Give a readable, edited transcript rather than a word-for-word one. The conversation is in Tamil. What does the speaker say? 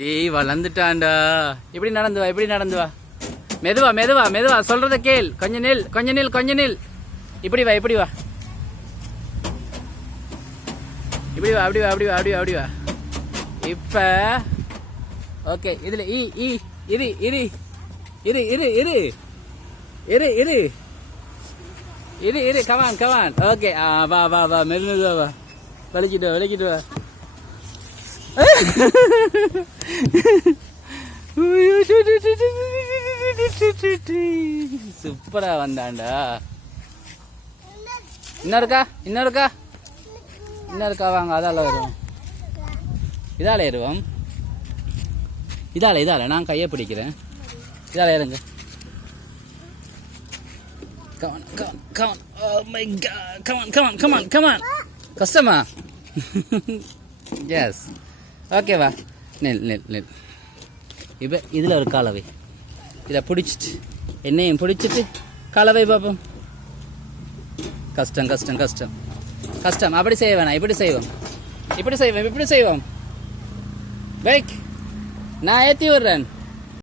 டேய் வளர்ந்துட்டான்டா. இப்படி நடந்து வா, இப்படி நடந்து வா. மெதுவா மெதுவா மெதுவா, சொல்றத கேள். கொஞ்ச நில், கொஞ்ச நில், கொஞ்ச நில். இப்படி வா, இப்படி வா, இப்படி வா, அப்படி வா, அப்படி வா, அப்படி வா, அப்படி வா. இப்ப ஓகே. இதுல இ இ இரு இரு இரு இரு இரு இரு இரு இரு இரு. Come on come on. ஓகே. வா வா வா, மெது மெதுவா வா. வலிக்கிட்டு வா, வலிக்கிட்டு வா. சூப்பரா வந்தாண்டா. இன்னும் இருக்கா, இன்னும் இருக்கா, இன்னும் இருக்கா. வாங்க, அதால வருவோம். இதால ஏறுவோம். இதால இதால நான் கையை பிடிக்கிறேன். இதால ஏறுங்க. Come on, come on, come on. Oh my God. Come on, come on, come on, come on. கஷ்டமா? எஸ். ஓகே வா. நெல் நெல் நெல். இப்போ இதில் ஒரு காலவை. இதை பிடிச்சிட்டு என்னையும் பிடிச்சிட்டு காலவை பார்ப்போம். கஷ்டம் கஷ்டம் கஷ்டம் கஷ்டம். அப்படி செய்ய வேணாம், இப்படி செய்வோம், இப்படி செய்வோம், இப்படி செய்வோம். பைக் நான் ஏற்றி விடுறேன்.